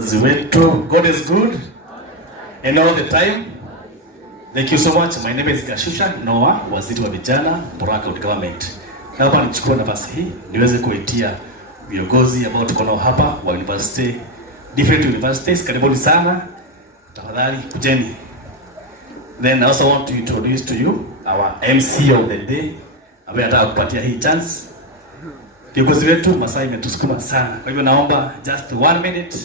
God is good and all the time. Thank you so much. My name is Gashusha Noah, waziri wa vijana, Murang'a Government. Na hapa nichukua nafasi hii niweze kuitia viongozi ambao tuko nao hapa wa university, different universities. Karibuni sana. Tafadhali kujeni. Then I also want to introduce to you our MC of the day, ambaye nataka kupatia hii chance. Kiongozi wetu Masai imetusukuma sana. Kwa hivyo naomba just 1 minute,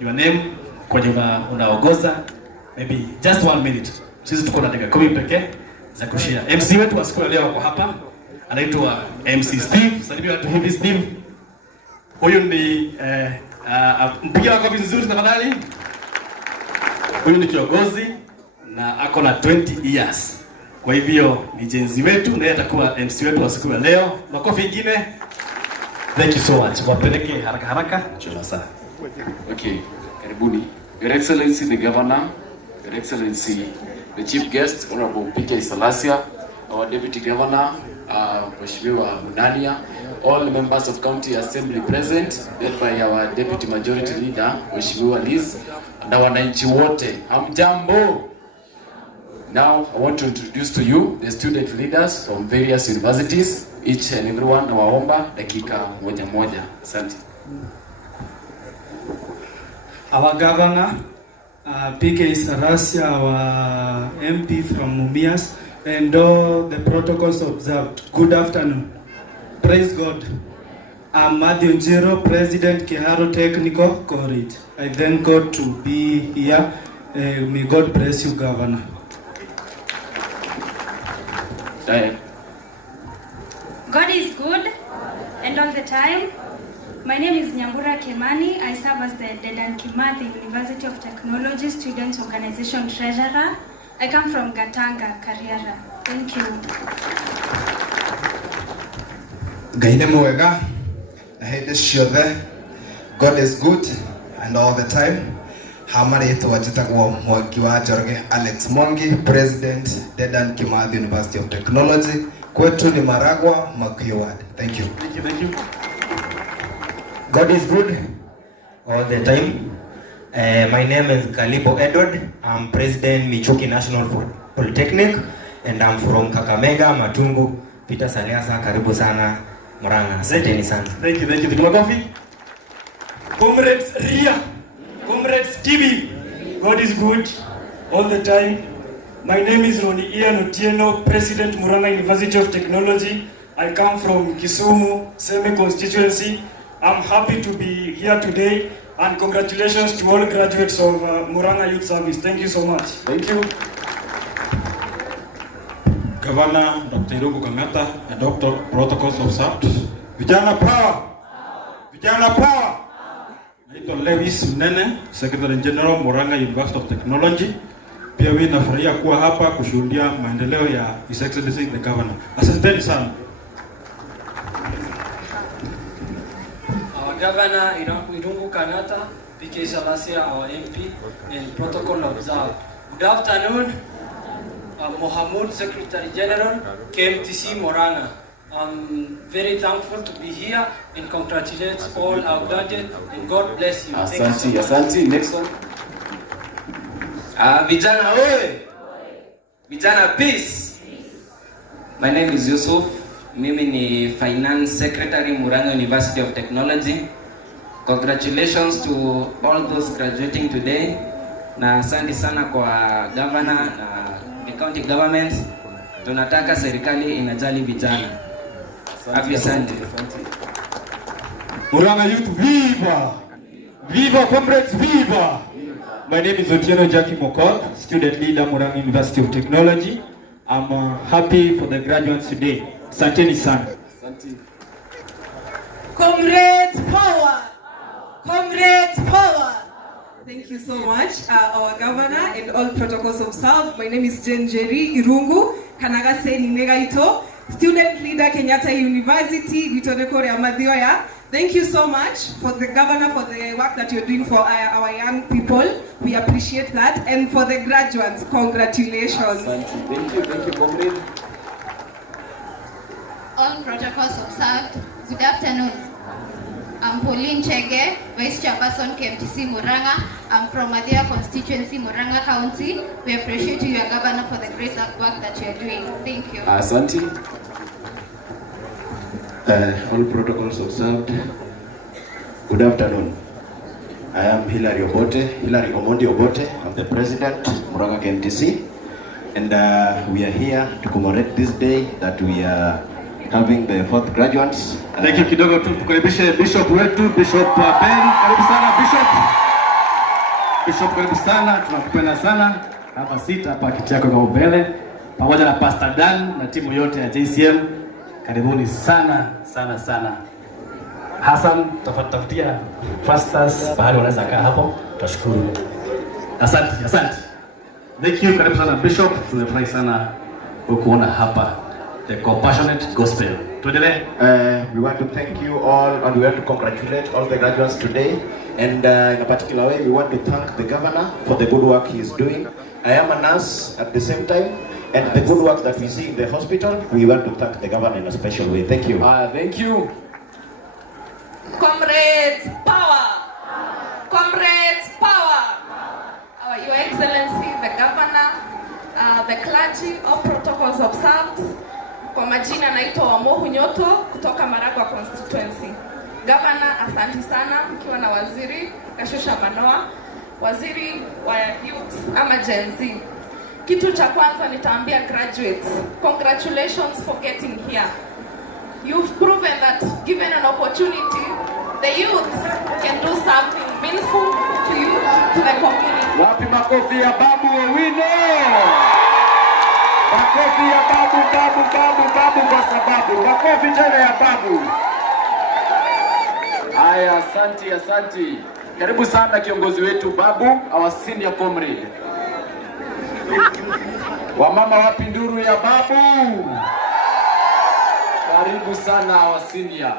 your name, kwenye unaongoza, maybe just 1 minute. Sisi tuko na dakika 10 pekee za kushare. MC wetu wa siku ya leo wako hapa. Anaitwa MC Steve. Salimia watu hivi Steve. Huyu ni mpiga wako vizuri tafadhali. Huyu ni kiongozi na ako na 20 years. Kwa hivyo ni jenzi wetu na atakuwa MC wetu wa siku ya leo. Makofi ingine. Thank you so much. Wapeleke haraka haraka. Chuna sana. Okay, karibuni. Your Excellency the Governor, Your Excellency the Chief Guest, Honorable PK Salasia, our Deputy Governor, Mheshimiwa Munalia, all members of County Assembly present, led by our Deputy Majority Leader, Mheshimiwa Liz, and our wananchi wote. Hamjambo. Now I want to introduce to you the student leaders from various universities, each and everyone. Nawaomba dakika moja moja. Asante. Our Governor, PK Salasia, our MP from Mumias, and all the protocols observed. Good afternoon. Praise God. I'm Matthew Njiro, President Kiharo Technical College. I thank God to be here. May God bless you, Governor. God is good and all the time. My name is Nyambura Kimani. I serve as the Dedan Kimathi University of Technology Students Organization Treasurer. I come from Gatanga, Kariara. Thank you. Gaine mwega. Ahede shiothe. God is good and all the time. Hamari yetu wajitagwa Mwangi wa Jorge Alex Mwangi, President Dedan Kimathi University of Technology. Kwetu ni Maragwa, Makuyu Ward. Thank you. Thank you, thank you. God is good all the time. My name is Kalibo Edward. I'm President Michuki National Polytechnic and I'm from Kakamega, Matungu. Peter Saliasa, karibu sana Murang'a. Asanteni sana. Thank you, thank you. Tukuma coffee. Comrades Ria, Comrades TV, God is good all the time. My name is Roni Ian Otieno, President Murang'a University of Technology. I come from Kisumu, Seme constituency. I'm happy to be here today and congratulations to all graduates of Murang'a Youth Service. Thank you so much. Thank you. Governor Dr. Irungu Kang'ata and Dr. Protocols observed. Vijana power! Vijana power! Naitwa Lewis Mnene, Secretary General Murang'a University of Technology. Pia mimi nafurahia kuwa hapa kushuhudia maendeleo ya His Excellency the Governor. Asanteni sana. Our Governor Irungu Kang'ata, PK Salasia, our MP, and protocol observed. Good afternoon. Mohamud, Secretary General, KMTC Murang'a. I'm very thankful to be here and congratulate all our graduates and God bless you. Asante, asante. Next one. Vijana oye! Vijana peace! My name is Yusuf. Mimi ni Finance Secretary Murang'a University of Technology. Congratulations to all those graduating today. Na asante sana kwa governor na the county government. Tunataka serikali inajali vijana. Happy Sunday. Murang'a Youth, viva! Viva comrades, viva! My name is Otieno Jackie Mokok, student leader Murang'a University of Technology. I'm happy for the graduates today. Asanteni sana. Comrades power! Comrades power! Thank you so much, our governor and all protocols observed. My name is Jen Jerry Irungu, Kanagase Nimegaito, student leader Kenyatta University, Vitonekore Amadioya. Thank you so much for the governor for the work that you're doing for our young people. We appreciate that. And for the graduates, congratulations. Thank you, comrade. All protocols observed. Good afternoon. I'm Pauline Chege, Vice Chairperson KMTC Murang'a. I'm from Mathia constituency, Murang'a County. We appreciate you, your governor, for the great work that you're doing. Thank you. Asante. All protocols observed. Good afternoon. I am Hilary Omondi Obote. I'm the president, Murang'a KMTC. And we are here to commemorate this day that we are having the 4th graduates. Thank you kidogo tu tukaribishe Bishop wetu, Bishop Ben. Karibu sana Bishop. Bishop karibu sana, tunakupenda sana. Hapa sita hapa kiti yako kwa mbele pamoja na Pastor Dan na timu yote ya JCM. Karibuni sana sana sana. Hassan tafutatia pastors bahali wanaweza kaa hapo. Tutashukuru. Asante, asante. Thank you, karibu sana Bishop. Tunafurahi sana kukuona hapa. The compassionate gospel. We want to thank you all and we want to congratulate all the graduates today. And in a particular way, we want to thank the governor for the good work he is doing. I am a nurse at the same time, and the good work that we see in the hospital, we want to thank the governor in a special way. Thank you. Thank you. Comrades, power! Comrades, power! Your Excellency, the governor, the clergy, all protocols observed. Kwa majina naitwa Wamohu Nyoto kutoka Maragwa constituency. Governor, asante sana mkiwa na waziri Kashusha Manoa, waziri wa youth ama Gen Z. Kitu cha kwanza nitaambia graduates, congratulations for getting here. You've proven that given an opportunity, the youth can do something meaningful to you, to the community. Wapi makofi ya Babu Owino? Makofi ya babu kwa sababu. Makofi tena ya babu. Haya, asante. Karibu sana kiongozi wetu Babu, our senior comrade. Wamama wapi nduru ya Babu? Karibu sana our senior.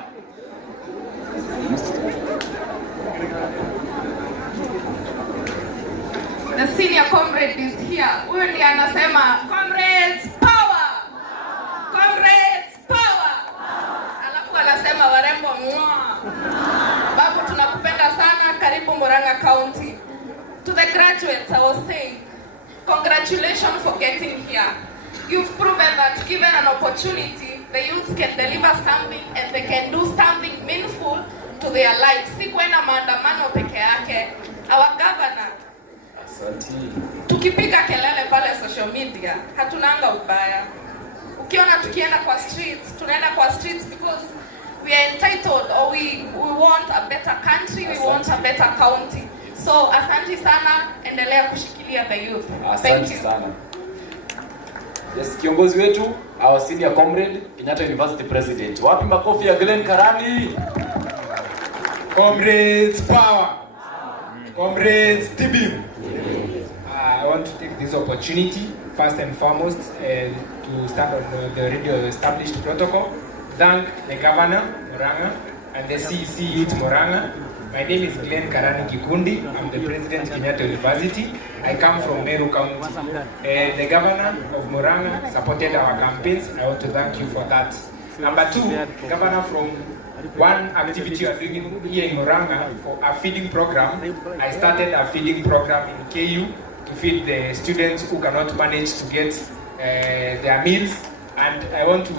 The senior comrade is here. Huyo ndiye anasema comrades power. Comrades power. Alafu anasema warembo mwa. Babu tunakupenda sana, karibu Murang'a County. To the graduates I was saying, congratulations for getting here. You've proven that given an opportunity, the youth can deliver something and they can do something meaningful to their lives. Si kwenda maandamano peke yake. Our governor, tukipiga kelele pale social media, hatunanga ubaya. Ukiona tukienda kwa streets, tunaenda kwa streets because we are entitled or we want a better country, we want a better county. So asante sana, endelea kushikilia the youth. Thank you. Sana. Yes, kiongozi wetu, our senior comrade, Kenyatta University president. Wapi makofi ya Glenn Karani? Comrades power. Comrades TB. I want to take this opportunity, first and foremost, to stand on the radio established protocol. Thank the governor, Murang'a, and the CEC Youth Murang'a. My name is Glenn Karani Kikundi. I'm the president of Kenyatta University. I come from Meru County. The governor of Murang'a supported our campaigns. I want to thank you for that. Number two, governor, from one activity you are doing here in Murang'a for a feeding program. I started a feeding program in KU to feed the students who cannot manage to get their meals, and I want to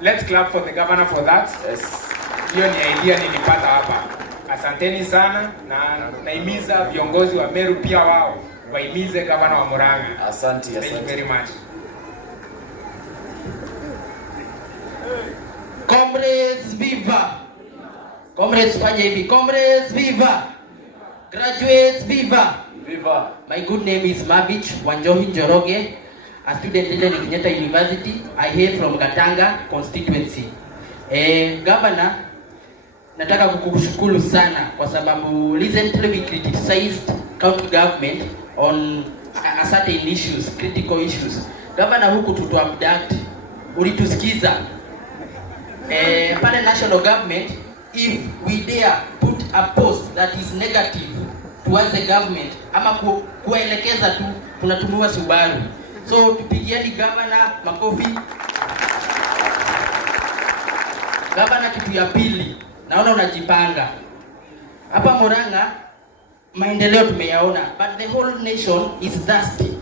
let's clap for the governor for that. Yes. Hiyo ni idea nilipata hapa. Asanteni sana na naimiza viongozi wa Meru pia wao waimize governor wa Murang'a. Asante. Thank you very much. Comrades viva. Comrades fanya hivi. Comrades viva. Graduates viva. Viva. My good name is Mavich Wanjohi Njoroge, a student in Kenyatta University. I hail from Gatanga constituency. Governor, nataka kukushukuru sana kwa sababu recently we criticized county government on a certain issues, critical issues. Governor, huku tutuabduct, ulitusikiza. Pale national government, if we dare put a post that is negative towards the government, ama kuelekeza tu tunatumua Subaru. So tupigieni governor makofi. Governor, kitu ya pili, naona unajipanga. Hapa Murang'a maendeleo tumeyaona, but the whole nation is thirsty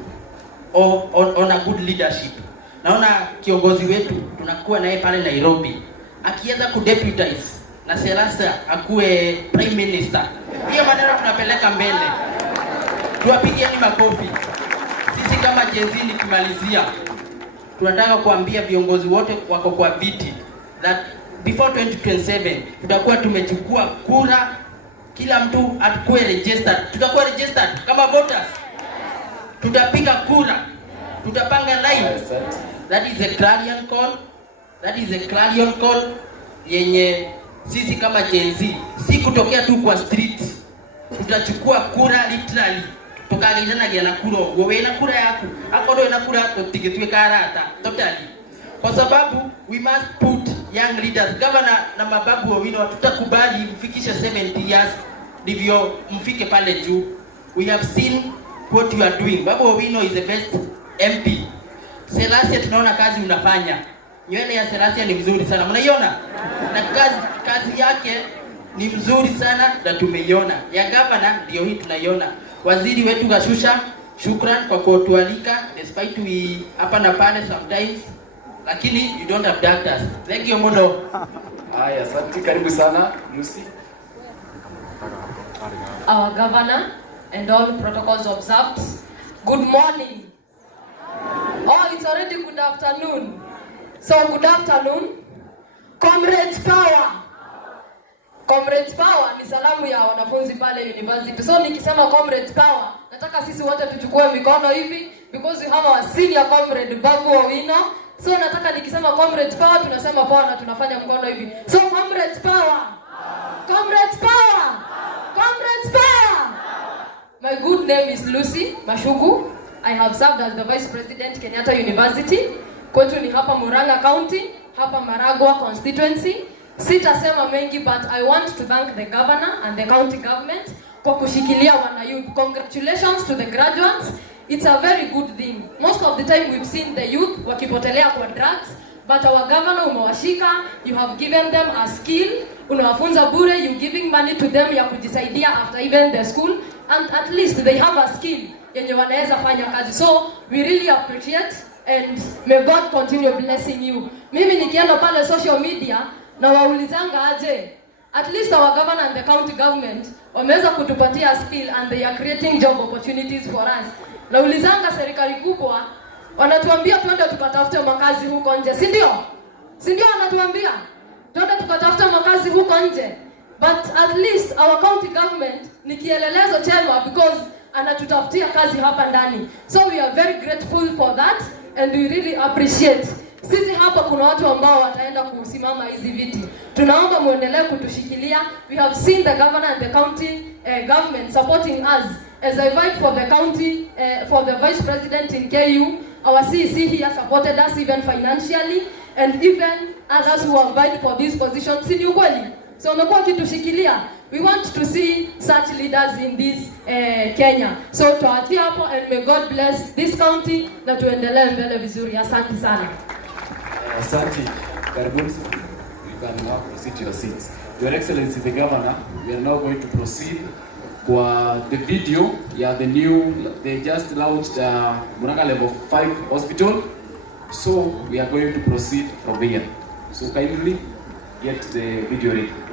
on a good leadership. Naona kiongozi wetu tunakuwa naye pale Nairobi akianza kudeputize na Selasa akuwe prime minister. Hiyo maneno tunapeleka mbele. Tuwapigieni makofi. Sisi kama Gen Z nikimalizia, tunataka kuambia viongozi wote wako kwa viti that before 2027 tutakuwa tumechukua kura, kila mtu atakuwa registered. Tutakuwa registered kama voters. Tutapiga kura. Tutapanga line. That is a clarion call. That is a clarion call yenye sisi kama Gen Z si kutokea tu kwa street. Tutachukua kura literally. Tukagidana gena kura, wewe na kura yako. Akodo na kura tutigitwe karata totally. Kwa sababu we must put young leaders. Governor na mababu Owino tutakubali mfikishe 70 years ndivyo mfike pale juu. We have seen what you are doing. Babu Owino is the best MP. Selasia tunaona kazi unafanya. Nywele ya Selasia ni mzuri sana. Mnaiona? Na kazi yake ni mzuri sana na tumeiona. Ya governor ndio hii tunaiona. Waziri wetu Gashusha, shukran kwa kutualika despite we hapa na pale sometimes, lakini you don't abduct us. Thank you muno. Haya, asante, karibu sana Lucy. Our governor and all protocols observed. Good morning. Oh, it's already good afternoon. So good afternoon. Comrades power. Comrades power ni salamu ya wanafunzi pale university. So nikisema comrades power, nataka sisi wote tuchukue mikono hivi because we have our senior comrade Babu Owino. So nataka nikisema comrades power tunasema power na tunafanya mkono hivi. So comrades power. Comrades power. Comrades power. My good name is Lucy Mashugu. I have served as the Vice President Kenyatta University. Kwetu ni hapa Murang'a County, hapa Maragua constituency. Sitasema mengi, but I want to thank the governor and the county government kwa kushikilia wana youth. Congratulations to the graduates. It's a very good thing. Most of the time we've seen the youth wakipotelea kwa drugs, but our governor umewashika, you have given them a skill, unawafunza bure, you giving money to them ya kujisaidia after even the school, and at least they have a skill yenye wanaweza fanya kazi. So we really appreciate and may God continue blessing you. Mimi nikienda pale social media na waulizanga aje, at least our governor and the county government wameweza kutupatia skill and they are creating job opportunities for us. Na ulizanga serikali kubwa wanatuambia twende tukatafute makazi huko nje, si ndio? Si ndio wanatuambia twende tukatafute makazi huko nje, but at least our county government ni kielelezo chema because anatutafutia kazi hapa ndani. So we are very grateful for that and we really appreciate. Sisi hapa kuna watu ambao wataenda kusimama hizi viti. Tunaomba muendelee kutushikilia. We have seen the governor and the county government supporting us as I fight for the county, for the vice president in KU. Our CEC here supported us even financially and even others who have fight for this position. Si ni ukweli? So wamekuwa kitushikilia. We want to see such leaders in this Kenya. So tuatia hapo and may God bless this county na tuendelee mbele vizuri. Asante sana. Asante. Karibuni. You can now proceed to your seats. Your Excellency the Governor, we are now going to proceed for the video. Yeah, they just launched Murang'a Level 5 Hospital. So we are going to proceed from here. So kindly get the video ready.